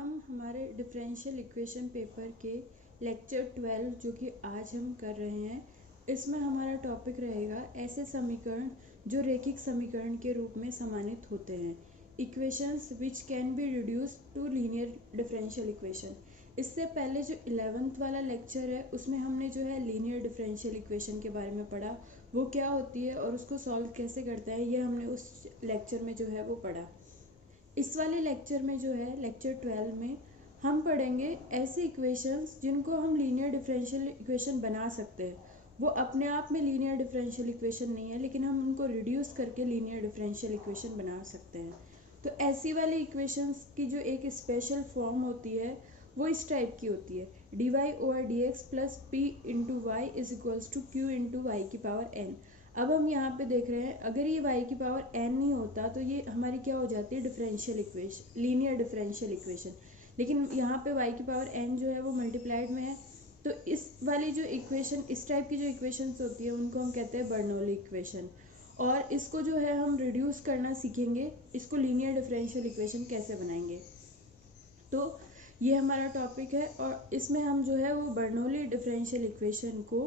हम हमारे differential equation paper के लेक्चर 12 जो कि आज हम कर रहे हैं, इसमें हमारा टॉपिक रहेगा ऐसे समीकरण जो रैखिक समीकरण के रूप में सम्मानित होते हैं। Equations which can be reduce to linear differential equation. इससे पहले जो 11th वाला लेक्चर है उसमें हमने जो है लीनियर डिफरेंशियल इक्वेशन के बारे में पढ़ा, वो क्या होती है और उसको सॉल्व कैसे करता है, ये हमने उस लेक्चर में जो है वो पढ़ा। इस वाले लेक्चर में जो है लेक्चर 12 में हम पढ़ेंगे ऐसे इक्वेशंस जिनको हम लीनियर डिफरेंशियल इक्वेशन बना सकते हैं। वो अपने आप में लीनियर डिफरेंशियल इक्वेशन नहीं है, लेकिन हम उनको रिड्यूस करके लीनियर डिफरेंशियल इक्वेशन बना सकते हैं। तो ऐसी वाली इक्वेशंस की जो एक स्पेशल फॉर्म होती है वो इस टाइप की होती है, dy over dx plus p into y is equals to q into y की पावर n। अब हम यहाँ पे देख रहे हैं, अगर ये y की पावर n नहीं होता तो ये हमारी क्या हो जाती है, differential equation, linear differential equation. लेकिन यहाँ पे y की पावर n जो है वो मल्टीप्लाइड में है, तो इस वाली जो इक्वेशन, इस टाइप की जो इक्वेशंस होती है उनको हम कहते हैं बर्नौली इक्वेशन। और इसको जो है हम रिड्यूस करना सीखेंगे, इसको लीनियर डिफरेंशियल इक्वेशन कैसे बनाएंगे। तो ये हमारा टॉपिक है और इसमें हम जो है वो बर्नौली डिफरेंशियल इक्वेशन को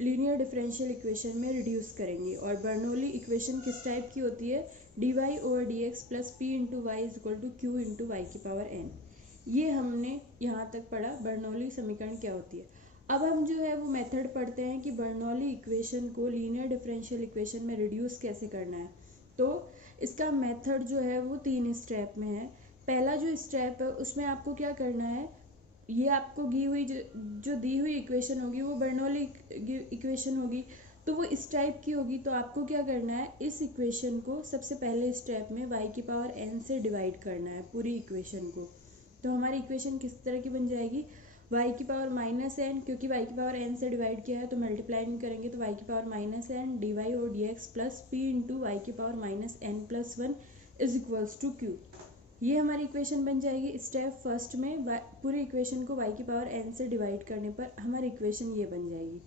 लीनियर डिफरेंशियल इक्वेशन में रिड्यूस करेंगे। और बर्नौली इक्वेशन किस टाइप की होती है, dy over dx plus p into y is equal to Q into y की पावर n। ये हमने यहाँ तक पढ़ा बर्नौली समीकरण क्या होती है। अब हम जो है वो मेथड पढ़ते हैं कि बर्नौली इक्वेशन को लीनियर डिफरेंशियल इक्वेशन में रिड्यूस कैसे करना है। तो इसका मेथड जो है वो 3 स्टेप में है। पहला जो स्टेप है उसमें आपको क्या करना है, ये आपको दी हुई जो दी हुई इक्वेशन होगी वो बर्नौली इक्वेशन होगी, तो वो इस टाइप की होगी। तो आपको क्या करना है, इस इक्वेशन को सबसे पहले स्टेप में y की पावर n से डिवाइड करना है पूरी इक्वेशन को। तो हमारी इक्वेशन किस तरह की बन जाएगी, y की पावर माइनस एन, क्योंकि y की पावर n से डिवाइड किया है तो मल्टीप्लाई नहीं करेंगे, तो y की power minus n d y और d x plus p into y की power minus n plus one is equals to q. ये हमारी इक्वेशन बन जाएगी। स्टेप फर्स्ट में पूरी इक्वेशन को y की पावर n से डिवाइड करने पर हमारी इक्वेशन ये बन जाएगी।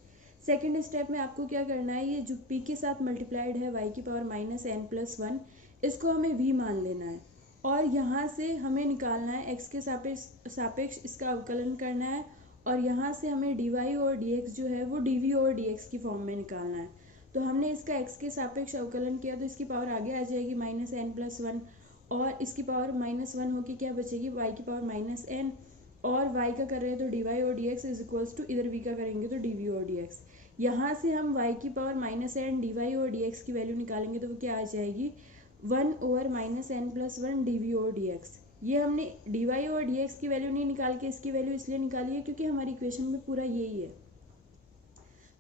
सेकेंड स्टेप में आपको क्या करना है, ये जो p के साथ मल्टीप्लाइड है y की power minus n plus one, इसको हमें v मान लेना है और यहाँ से हमें निकालना है x के सापेक्ष इसका अवकलन करना है, और यहाँ से हमें dy और dx जो है वो dv और dx की फॉर्म में निकालना है। तो हमने इसका x के सापेक्ष अवकलन किया तो इसकी पावर आगे आ जाएगी माइनस एन प्लस वन, और इसकी पावर माइनस वन होकर क्या बचेगी, y की पावर माइनस एन, और y का कर रहे हैं तो dy और dx इज इक्वल्स टू इधर v का करेंगे तो dv और dx। यहाँ से हम y की पावर माइनस एन dy और dx की वैल्यू निकालेंगे तो वो क्या आ जाएगी, 1 over minus n plus one dv और dx। ये हमने dy और dx की वैल्यू नहीं निकाल के इसकी वैल्यू इसलिए निकाली है क्योंकि हमारी इक्वेशन में पूरा यही है।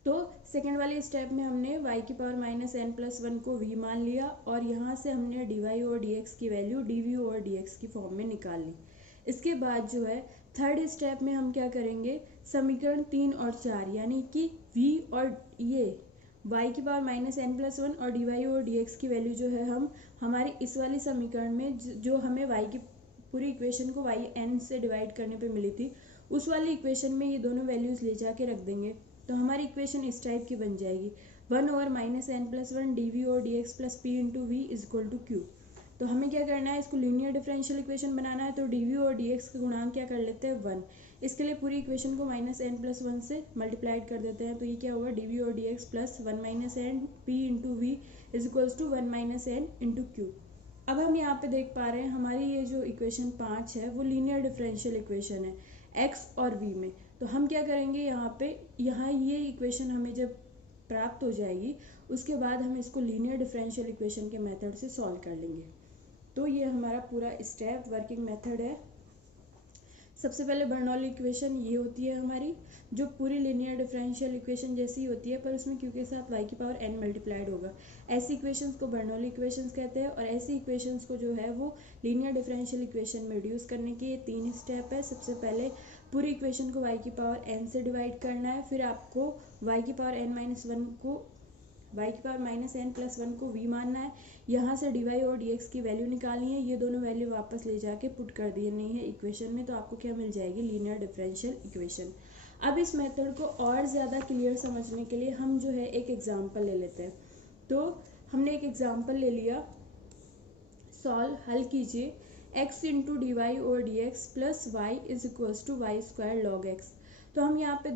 तो सेकेंड वाले स्टेप में हमने y की power minus n plus one को v मान लिया, और यहाँ से हमने dy और dx की वैल्यू dv और dx की फॉर्म में निकाल ली। इसके बाद जो है थर्ड स्टेप में हम क्या करेंगे, समीकरण 3 और 4 यानी कि v और ये y की power minus n plus one और dy और dx की वैल्यू जो है हम हमारी इस वाली समीकरण में जो हमें y की पूरी इक्वेशन को y n से डिवाइड करने पे मिली थी, उस वाली इक्वेशन में ये दोनों वैल्यूज ले जाके रख देंगे। तो हमारी इक्वेशन इस टाइप की बन जाएगी, 1 over minus n plus one d v और d x plus p into v is equal to q. तो हमें क्या करना है, इसको लीनियर डिफरेंशियल इक्वेशन बनाना है, तो डी वी और डी एक्स का गुणांक क्या कर लेते हैं 1। इसके लिए पूरी इक्वेशन को माइनस एन प्लस वन से मल्टीप्लाइड कर देते हैं, तो ये क्या होगा, डी वी और d x plus one minus n p into v is equals to one minus n into Q. अब हम यहाँ पे देख पा रहे हैं हमारी ये जो इक्वेशन 5 है वो लीनियर डिफरेंशियल इक्वेशन है x और v में। तो हम क्या करेंगे, यहाँ ये इक्वेशन हमें जब प्राप्त हो जाएगी उसके बाद हम इसको लीनियर डिफरेंशियल इक्वेशन के मेथड से सॉल्व कर लेंगे। तो ये हमारा पूरा स्टेप वर्किंग मेथड है। सबसे पहले बर्नौली इक्वेशन ये होती है हमारी, जो पूरी लीनियर डिफरेंशियल इक्वेशन जैसी होती है, पर उसमें क्यू के साथ y की पावर n मल्टीप्लाइड होगा। ऐसी इक्वेशंस को बर्नौली इक्वेशंस कहते हैं, और ऐसी इक्वेशंस को जो है वो लीनियर डिफरेंशियल इक्वेशन में रिड्यूस करने के ये 3 स्टेप है। सबसे पहले पूरी इक्वेशन को y की पावर n से डिवाइड करना है, फिर आपको y की पावर n माइनस वन को y की power minus n plus one को v मानना है, यहाँ से dy और dx की वैल्यू निकालनी है, ये दोनों वैल्यू वापस ले जाके पुट कर देनी है इक्वेशन में, तो आपको क्या मिल जाएगी, लीनियर डिफरेंशियल इक्वेशन। अब इस मेथड को और ज़्यादा क्लियर समझने के लिए हम जो है एक एग्जाम्पल ले लेते हैं। तो हमने एक एग्जाम्पल ले लिया, सॉल्व हल कीजिए x into d y over d x plus y is equals to y square log x. तो हम यहाँ पे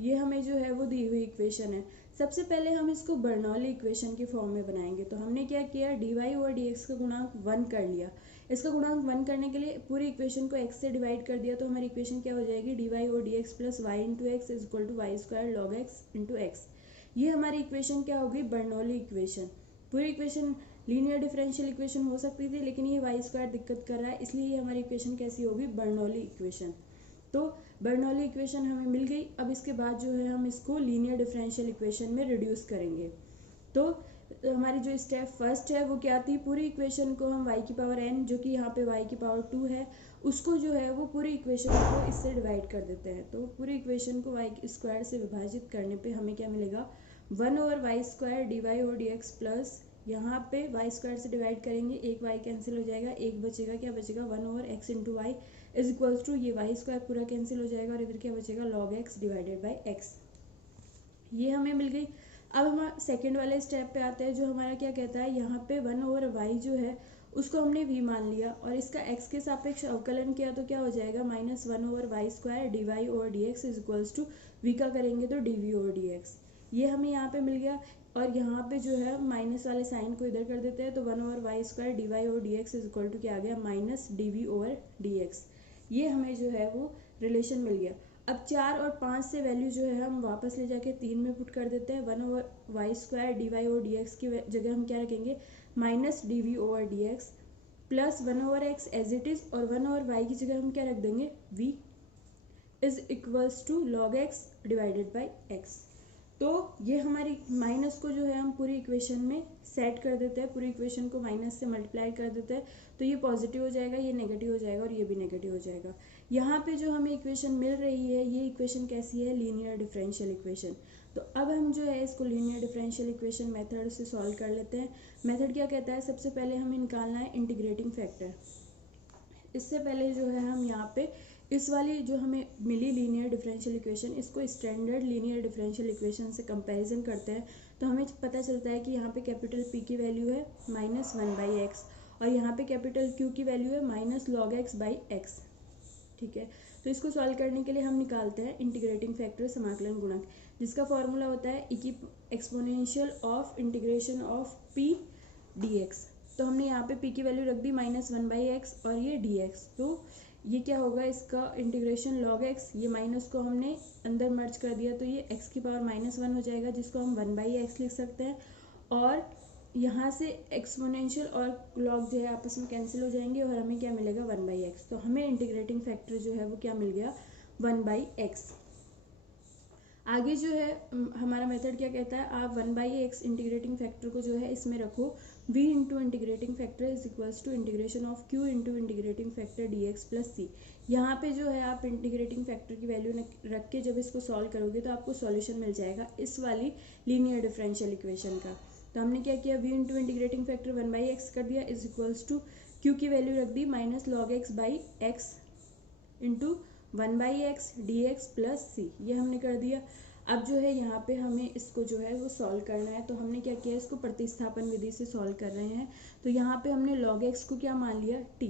ये हमें जो है वो दी हुई इक्वेशन है। सबसे पहले हम इसको बर्नौली इक्वेशन की फॉर्म में बनाएंगे। तो हमने क्या किया, d y over d x का गुणांक 1 कर लिया। इसका गुणांक 1 करने के लिए पूरी इक्वेशन को x से डिवाइड कर दिया। तो हमारी इक्वेशन क्या हो जाएगी, d y over d x plus y into x is equal to y square log x into x. ये हमारी इक्वेशन क्या होगी, बर्नौली इक्वेशन। पूरी इक्वेशन लीनियर डिफरेंशियल इक्वेशन हो सकती थी, लेकिन ये वाई स्क्वायर दिक्कत कर रहा है, इसलिए ये हमारी इक्वेशन कैसी होगी, बर्नौली इक्वेशन। तो बर्नौली इक्वेशन हमें मिल गई। अब इसके बाद जो है हम इसको लीनियर डिफरेंशियल इक्वेशन में रिड्यूस करेंगे। तो हमारी जो स्टेप फर्स्ट है वो क्या थी, पूरी इक्वेशन को हम y की पावर n, जो कि यहाँ पे y की पावर 2 है, उसको जो है वो पूरी इक्वेशन को इससे डिवाइड कर देते हैं। तो पूरी इक्वेशन को y स्क्वायर से विभाजित करने पे हमें क्या मिलेगा, 1 over y square d y over d x plus यहाँ पे y स्क्वायर से डिवाइड करेंगे, एक y कैंसिल हो जाएगा, एक बचेगा, क्या बचेगा, 1 over x into y is equals to ये वाई स्क्वायर पूरा कैंसिल हो जाएगा और इधर क्या बचेगा, log x divided by x. ये हमें मिल गई। अब हम सेकेंड वाले स्टेप पे आते हैं, जो हमारा क्या कहता है, यहाँ पे 1 ओवर वाई जो है उसको हमने v मान लिया और इसका x के सापेक्ष अवकलन किया। तो क्या हो जाएगा, -1 over y square d y over d x is equals to v का करेंगे तो d v over d x. ये हमें यहाँ पे मिल गया। और यहाँ पे जो है माइनस वाले साइन को इधर कर देते हैं, तो 1 over y square d y over d x is equal to क्या आ गया, minus d v over d x. ये हमें जो है वो रिलेशन मिल गया। अब 4 और 5 से वैल्यू जो है हम वापस ले जाके 3 में पुट कर देते हैं। 1 over y square d y over d x की जगह हम क्या रखेंगे, minus d v over d x plus 1 over x as it is, और 1 ओवर वाई की जगह हम क्या रख देंगे, v is equals to log x divided by x. तो ये हमारी माइनस को जो है हम पूरी इक्वेशन में सेट कर देते हैं, पूरी इक्वेशन को माइनस से मल्टीप्लाई कर देते हैं। तो ये पॉजिटिव हो जाएगा, ये नेगेटिव हो जाएगा और ये भी नेगेटिव हो जाएगा। यहाँ पे जो हमें इक्वेशन मिल रही है, ये इक्वेशन कैसी है, लीनियर डिफरेंशियल इक्वेशन। तो अब हम जो है इसको लीनियर डिफरेंशियल इक्वेशन मेथड से सॉल्व कर लेते हैं। मेथड क्या कहता है, सबसे पहले हमें निकालना है इंटीग्रेटिंग फैक्टर। इससे पहले जो है हम यहाँ पे इस वाली जो हमें मिली लीनियर डिफरेंशियल इक्वेशन, इसको स्टैंडर्ड लीनियर डिफरेंशियल इक्वेशन से कंपैरिजन करते हैं। तो हमें पता चलता है कि यहाँ पे कैपिटल P की वैल्यू है -1/x और यहाँ पे कैपिटल Q की वैल्यू है minus log x by x. ठीक है, तो इसको सॉल्व करने के लिए हम निकालते हैं इंटीग्रेटिंग फैक्टर, समाकलन गुणक, जिसका फॉर्मूला होता है exponential of integration of P dx। तो हमने यहाँ पे P की वैल्यू रख दी -1/x और ये dx। तो ये क्या होगा, इसका इंटीग्रेशन log x, ये माइनस को हमने अंदर मर्ज कर दिया तो ये x की पावर -1 हो जाएगा, जिसको हम 1/x लिख सकते हैं। और यहाँ से एक्सपोनेंशियल और log जो है आपस में कैंसिल हो जाएंगे और हमें क्या मिलेगा, 1/x। तो हमें इंटीग्रेटिंग फैक्टर जो है वो क्या मिल गया, 1/x। आगे जो है हमारा मेथड क्या कहता है, आप 1/x इंटीग्रेटिंग फैक्टर को जो है इसमें रखो, v into integrating factor is equals to integration of q into integrating factor dx plus c। यहाँ पे जो है आप इंटीग्रेटिंग फैक्टर की वैल्यू रख के जब इसको सॉल्व करोगे तो आपको सॉल्यूशन मिल जाएगा इस वाली लीनियर डिफरेंशियल इक्वेशन का। तो हमने क्या किया, v into integrating factor 1/x कर दिया इज इक्वल्स टू q की वैल्यू रख दी minus log x by x into 1/x dx plus c, ये हमने कर दिया। अब जो है यहाँ पे हमें इसको जो है वो सॉल्व करना है। तो हमने क्या किया, इसको प्रतिस्थापन विधि से सॉल्व कर रहे हैं। तो यहाँ पे हमने log x को क्या मान लिया, t,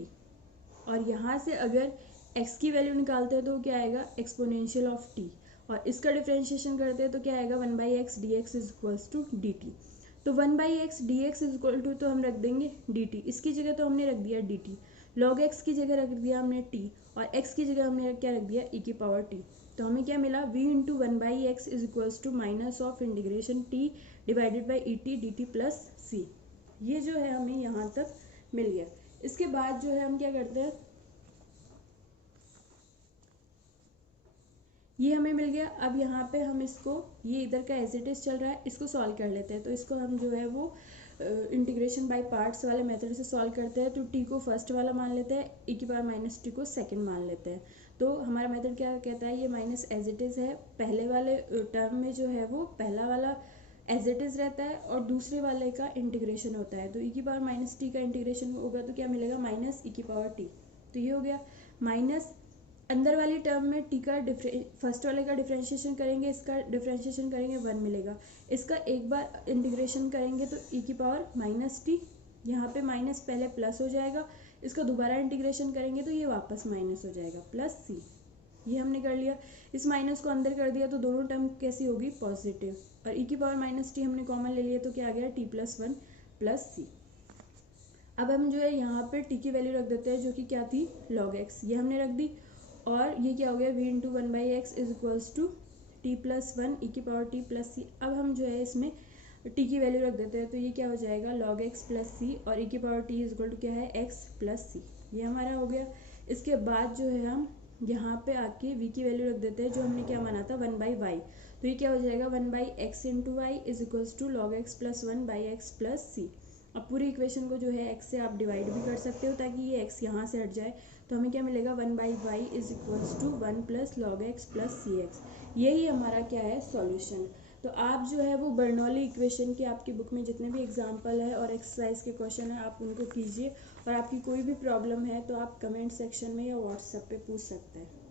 और यहाँ से अगर x की वैल्यू निकालते हैं तो क्या आएगा, एक्सपोनेंशियल ऑफ t, और इसका डिफ्रेंशिएशन करते हैं तो क्या आएगा, 1/x dx is equals to dt। तो 1/x dx is equal to तो हम रख देंगे dt, इसकी जगह तो हमने रख दिया dt, log x की जगह रख दिया हमने t और x की जगह हमने क्या रख दिया, e की पावर t। तो हमें क्या मिला, v into 1/x is equals to minus of integration t divided by e t d t plus c. ये जो है हमें यहाँ तक मिल गया। इसके बाद जो है हम क्या करते हैं, ये हमें मिल गया। अब यहाँ पे हम इसको, ये इधर का एज इट इज चल रहा है, इसको सॉल्व कर लेते हैं। तो इसको हम जो है वो इंटीग्रेशन बाय पार्ट्स वाले मेथड से सॉल्व करते हैं। तो t को फर्स्ट वाला मान लेते हैं, e की पावर माइनस t को सेकंड मान लेते हैं। तो हमारा मेथड क्या कहता है, ये माइनस एज इट इज़ है, पहले वाले टर्म में जो है वो पहला वाला एज इट इज़ रहता है और दूसरे वाले का इंटीग्रेशन होता है। तो e की पावर माइनस टी का इंटीग्रेशन होगा तो क्या मिलेगा, माइनस e की पावर टी। तो ये हो गया माइनस, अंदर वाली टर्म में टी का फर्स्ट वाले का डिफ्रेंशिएशन करेंगे, इसका डिफ्रेंशिएशन करेंगे 1 मिलेगा। इसका एक बार इंटीग्रेशन करेंगे तो e की पावर माइनस टी यहाँ पे माइनस पहले प्लस हो जाएगा, इसका दोबारा इंटीग्रेशन करेंगे तो ये वापस माइनस हो जाएगा प्लस सी। ये हमने कर लिया, इस माइनस को अंदर कर दिया तो दोनों टर्म कैसी होगी, पॉजिटिव, और ई की पावर माइनस टी हमने कॉमन ले लिया तो क्या आ गया, T plus one plus c. अब हम जो है यहाँ पे टी की वैल्यू रख देते हैं जो कि क्या थी, लॉग एक्स, ये हमने रख दी, और ये क्या हो गया, v into one by x is equals to t plus one e की पावर टी प्लस सी। अब हम जो है इसमें टी की वैल्यू रख देते हैं तो ये क्या हो जाएगा, लॉग एक्स प्लस सी, और ई की power t is equal to क्या है, एक्स प्लस सी। ये हमारा हो गया। इसके बाद जो है हम यहाँ पे आके v की वैल्यू रख देते हैं जो हमने क्या माना था, वन बाई वाई, तो ये क्या हो जाएगा, one by x into y is equals to log x plus one by x plus c. अब पूरी इक्वेशन को जो है x से आप डिवाइड भी कर सकते हो ताकि ये x यहाँ से हट जाए, तो हमें क्या मिलेगा, one by y is equals to one plus log x plus c x. यही हमारा क्या है, सॉल्यूशन। तो आप जो है वो बर्नौली इक्वेशन के आपकी बुक में जितने भी एग्जाम्पल है और एक्सरसाइज के क्वेश्चन है आप उनको कीजिए, और आपकी कोई भी प्रॉब्लम है तो आप कमेंट सेक्शन में या व्हाट्सएप पे पूछ सकते हैं।